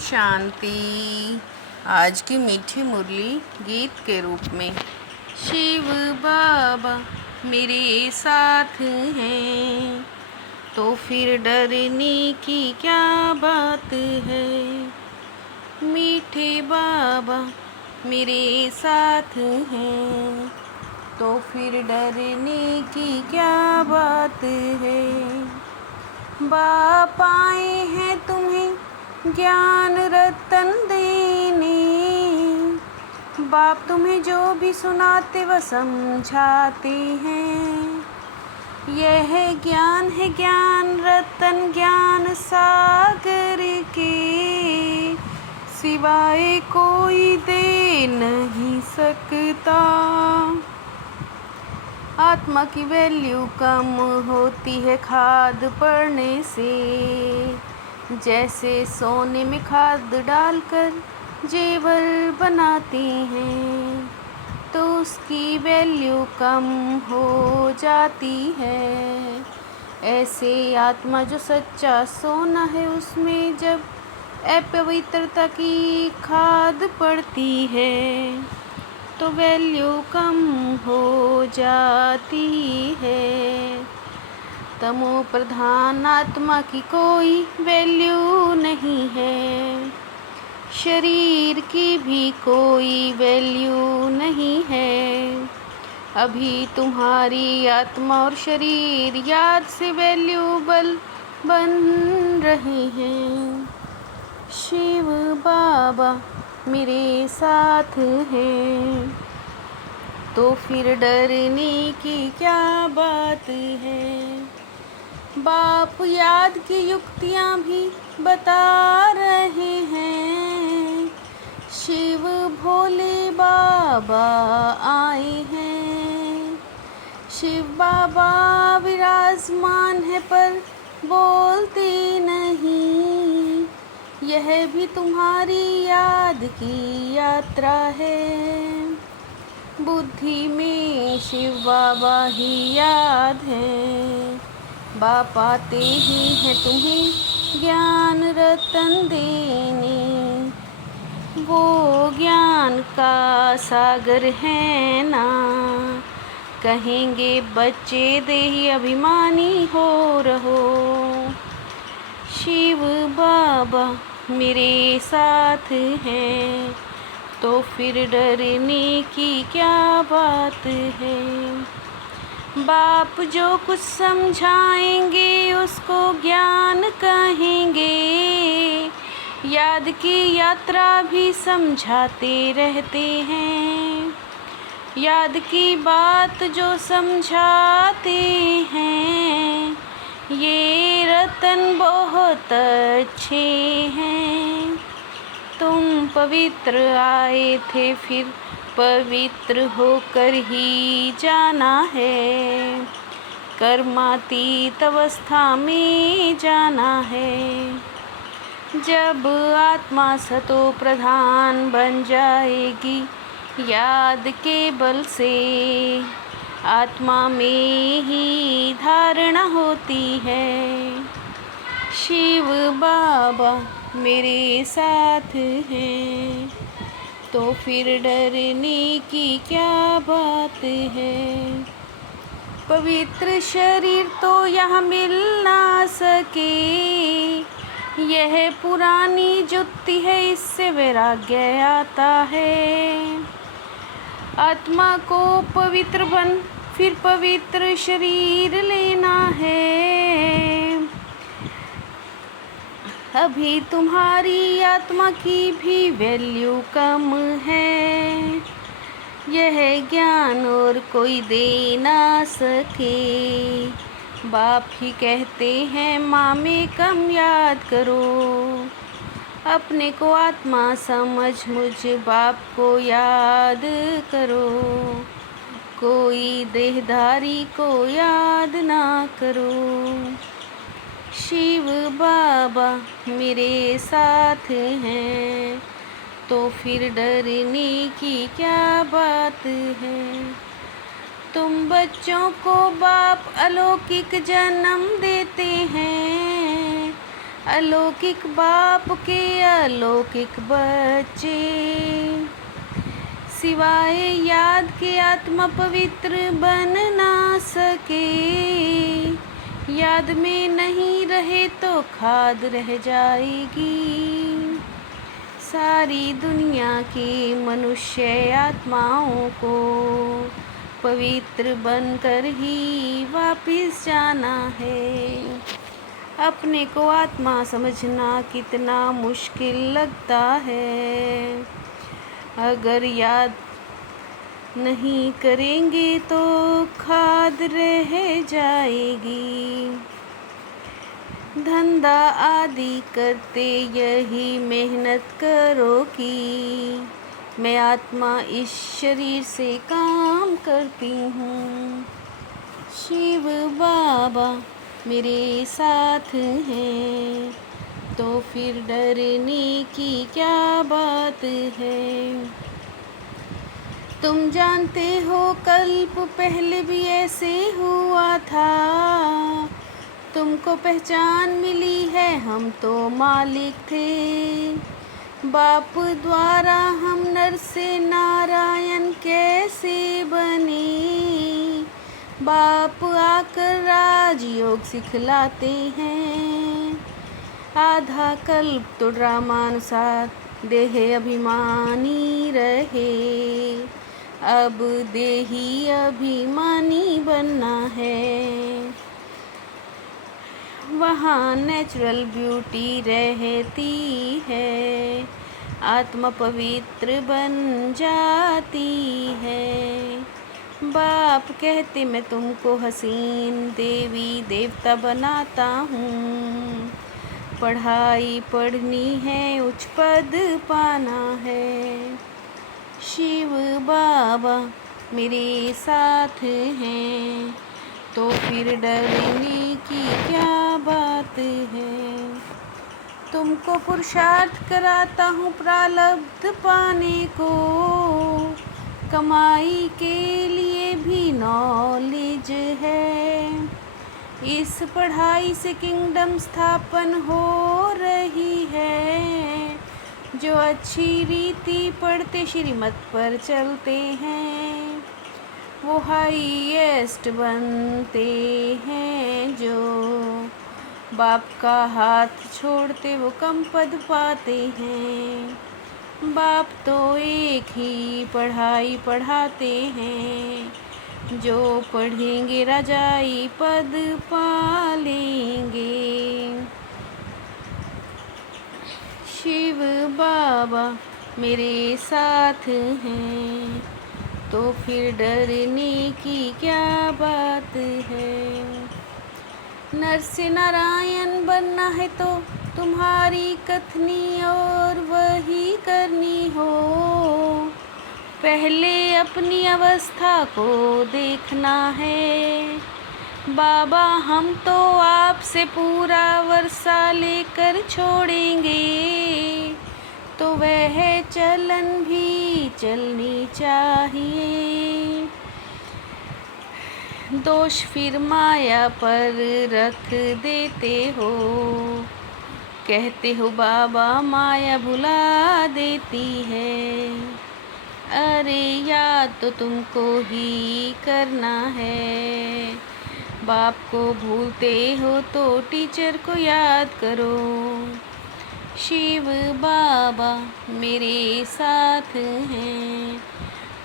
शांति। आज की मीठी मुरली गीत के रूप में। शिव बाबा मेरे साथ हैं तो फिर डरने की क्या बात है। मीठे बाबा मेरे साथ हैं तो फिर डरने की क्या बात है। बाप आए हैं तुम्हें ज्ञान रतन देने, बाप तुम्हें जो भी सुनाते वह समझाते हैं। यह ज्ञान है ज्ञान रतन ज्ञान सागर के, सिवाय कोई दे नहीं सकता। आत्मा की वैल्यू कम होती है खाद पड़ने से, जैसे सोने में खाद डालकर जेवर बनाते हैं तो उसकी वैल्यू कम हो जाती है। ऐसे आत्मा जो सच्चा सोना है उसमें जब अपवित्रता की खाद पड़ती है तो वैल्यू कम हो जाती है। तमो प्रधान आत्मा की कोई वैल्यू नहीं है, शरीर की भी कोई वैल्यू नहीं है। अभी तुम्हारी आत्मा और शरीर याद से वैल्यूबल बन रहे हैं। शिव बाबा मेरे साथ हैं तो फिर डरने की क्या बात है। बाप याद की युक्तियाँ भी बता रहे हैं। शिव भोले बाबा आए हैं। शिव बाबा विराजमान है पर बोलते नहीं, यह भी तुम्हारी याद की यात्रा है। बुद्धि में शिव बाबा ही याद है, बाप आते ही हैं तुम्हें ज्ञान रतन देने। वो ज्ञान का सागर है ना, कहेंगे बच्चे देही अभिमानी हो रहो। शिव बाबा मेरे साथ हैं तो फिर डरने की क्या बात है। बाप जो कुछ समझाएंगे उसको ज्ञान कहेंगे, याद की यात्रा भी समझाते रहते हैं। याद की बात जो समझाते हैं, ये रतन बहुत अच्छे हैं। तुम पवित्र आए थे फिर पवित्र होकर ही जाना है, कर्मातीत अवस्था में जाना है। जब आत्मा सतो प्रधान बन जाएगी याद के बल से, आत्मा में ही धारणा होती है। शिव बाबा मेरे साथ हैं तो फिर डरने की क्या बात है। पवित्र शरीर तो यहाँ मिल ना सके, यह पुरानी जुत्ती है इससे वैराग्य आता है। आत्मा को पवित्र बन फिर पवित्र शरीर लेना है। अभी तुम्हारी आत्मा की भी वैल्यू कम है, यह ज्ञान और कोई दे ना सके। बाप ही कहते हैं माँ में कम याद करो, अपने को आत्मा समझ मुझ बाप को याद करो। कोई देहधारी को याद ना करो। शिव बाबा मेरे साथ हैं तो फिर डरने की क्या बात है। तुम बच्चों को बाप अलौकिक जन्म देते हैं, अलौकिक बाप के अलौकिक बच्चे, सिवाय याद के आत्मा पवित्र बन ना सके। याद में नहीं रहे तो खाद रह जाएगी। सारी दुनिया की मनुष्य आत्माओं को पवित्र बनकर ही वापिस जाना है। अपने को आत्मा समझना कितना मुश्किल लगता है। अगर याद नहीं करेंगे तो खाद रह जाएगी। धंधा आदि करते यही मेहनत करो कि मैं आत्मा इस शरीर से काम करती हूँ। शिव बाबा मेरे साथ हैं, तो फिर डरने की क्या बात है। तुम जानते हो कल्प पहले भी ऐसे हुआ था। तुमको पहचान मिली है, हम तो मालिक थे। बाप द्वारा हम नर से नारायण कैसे बने। बाप आकर राजयोग सिखलाते हैं। आधा कल्प तो ड्रामानुसार देह अभिमानी रहे। अब देही अभिमानी बनना है। वहाँ नेचुरल ब्यूटी रहती है। आत्मा पवित्र बन जाती है। बाप कहते मैं तुमको हसीन देवी देवता बनाता हूँ। पढ़ाई पढ़नी है, उच्च पद पाना है। शिव बाबा मेरे साथ हैं, तो फिर डरने की क्या बात है। तुमको पुरुषार्थ कराता हूँ प्रारब्ध पाने को। कमाई के लिए भी नॉलेज है। इस पढ़ाई से किंगडम स्थापन हो रही है। जो अच्छी रीति पढ़ते श्रीमत पर चलते हैं, वो हाईएस्ट बनते हैं। जो बाप का हाथ छोड़ते वो कम पद पाते हैं। बाप तो एक ही पढ़ाई पढ़ाते हैं। जो पढ़ेंगे राजाई पद पालेंगे। शिव बाबा मेरे साथ हैं, तो फिर डरने की क्या बात है। नर से नारायण बनना है तो तुम्हारी कथनी और वही करनी हो। पहले अपनी अवस्था को देखना है। बाबा हम तो आपसे पूरा वर्षा लेकर छोड़ेंगे, तो वह चलन भी चलनी चाहिए। दोष फिर माया पर रख देते हो। कहते हो बाबा माया भुला देती है। अरे याद तो तुमको ही करना है। बाप को भूलते हो तो टीचर को याद करो। शिव बाबा मेरे साथ हैं,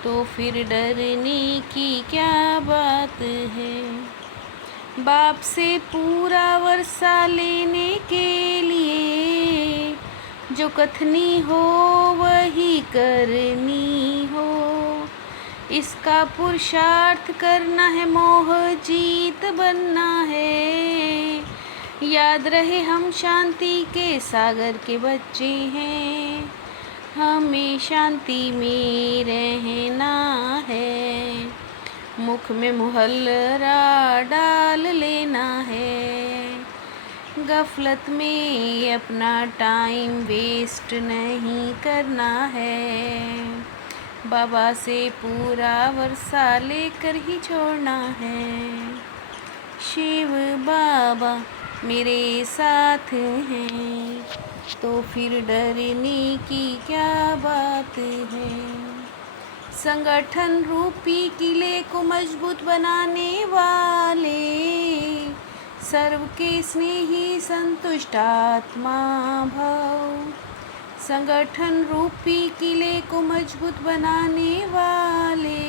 तो फिर डरने की क्या बात है। बाप से पूरा वर्षा लेने के लिए जो कथनी हो वही करनी हो। इसका पुरुषार्थ करना है, मोह जीत बनना है। याद रहे हम शांति के सागर के बच्चे हैं। हमें शांति में रहना है। मुख में मुहल्ला डाल लेना है। गफलत में अपना टाइम वेस्ट नहीं करना है। बाबा से पूरा वर्षा लेकर ही छोड़ना है। शिव बाबा मेरे साथ हैं, तो फिर डरने की क्या बात है। संगठन रूपी किले को मजबूत बनाने वाले, सर्व के स्नेही संतुष्ट आत्मा भव। संगठन रूपी किले को मजबूत बनाने वाले,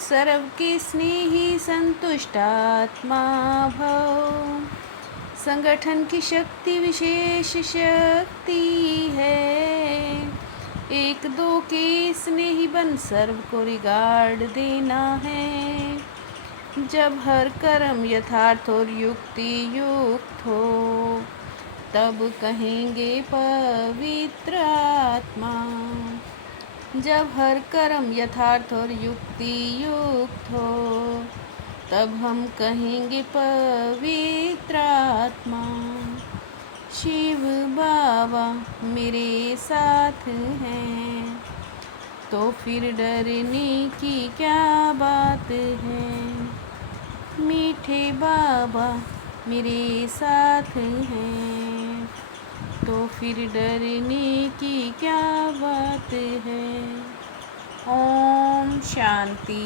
सर्व के स्नेही संतुष्ट आत्मा भव। संगठन की शक्ति विशेष शक्ति है, एक दो के स्नेही बन सर्व को रिगार्ड देना है। जब हर कर्म यथार्थ और युक्ति युक्त हो, तब कहेंगे पवित्र आत्मा। जब हर कर्म यथार्थ और युक्ति युक्त हो, तब हम कहेंगे पवित्र आत्मा। शिव बाबा मेरे साथ हैं, तो फिर डरने की क्या बात है। मीठे बाबा मेरे साथ हैं, तो फिर डरने की क्या बात है। ओम शांति।